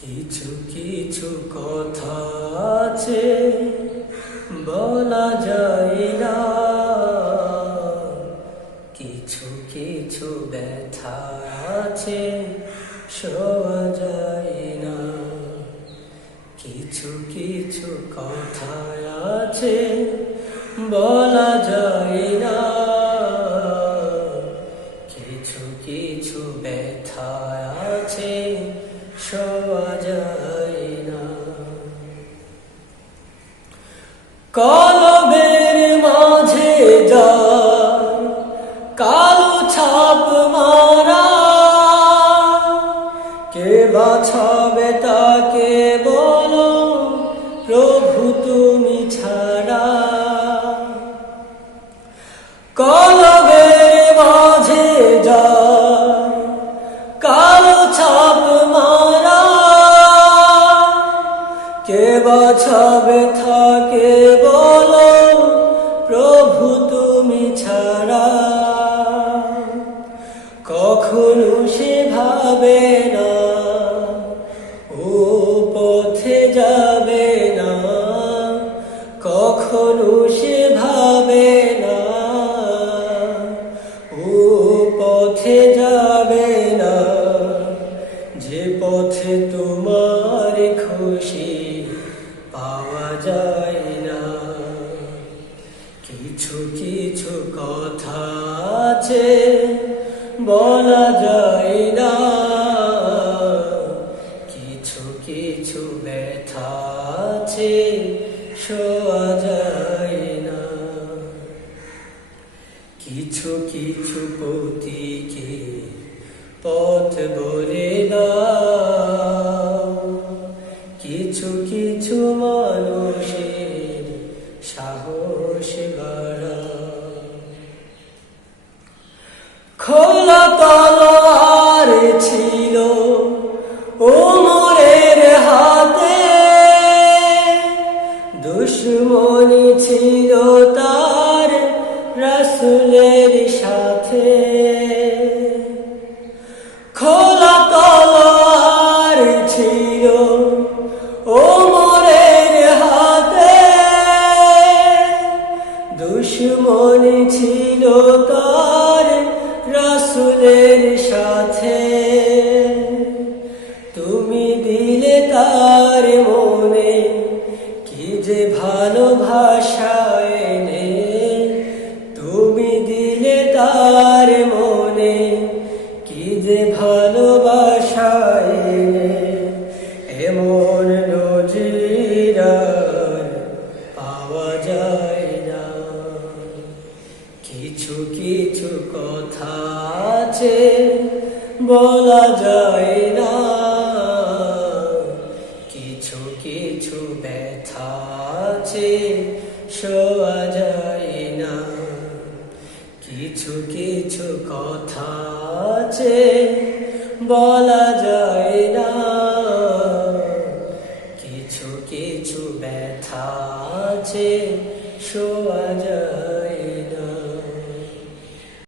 কিছু কিছু কথা আছে বলা যায় না, কিছু কিছু ব্যথা আছে শোয়া যায় না। কিছু কিছু কথা আছে বলা যায় না, কিছু কিছু ব্যথা আছে শোয়া যায় না। কলবের মাঝে যার কালো ছাপ মারা, কে বাছাবে তাকে বলো প্রভু তুমি ছাড়া। কলবের মাঝে যার কালো ছাপ মারা, কে বাছাবে তাকে বলো প্রভু তুমি ছাড়া। কখনো সে ভাবে না ও পথে যাবে না, কখনো সে ভাবে না ও পথে যাবে না, যে পথে তোমার খুশি পাওয়া যায় না। কিছু কিছু কথা আছে বলা যায় না, কিছু কিছু ব্যথা আছে শোয়া যায় না। কিছু কিছু পথিকে পথ বলে দাও, কিছু কিছু মানুষের সাহস বাড়াও। খোলা তলোয়ার ছিল ওমরের হাতে, দুশমনি ছিল তার রাসূলের সাথে। খোলা তলোয়ার ছিল ওমরের হাতে, দুশমনি ছিল তার রাসূলের সাথে। তুমি দিলে তার মনে কি যে ভালোবাসা এনে, তুমি দিলে তার মনে কি যে ভালোবাসা এনে। এমন নজির আর পাওয়া যায় না। কিছু কিছু কথা আছে বলা যায় না, কিছু কিছু ব্যথা আছে শোয়া যায় না। কিছু কিছু কথা আছে বলা যায় না।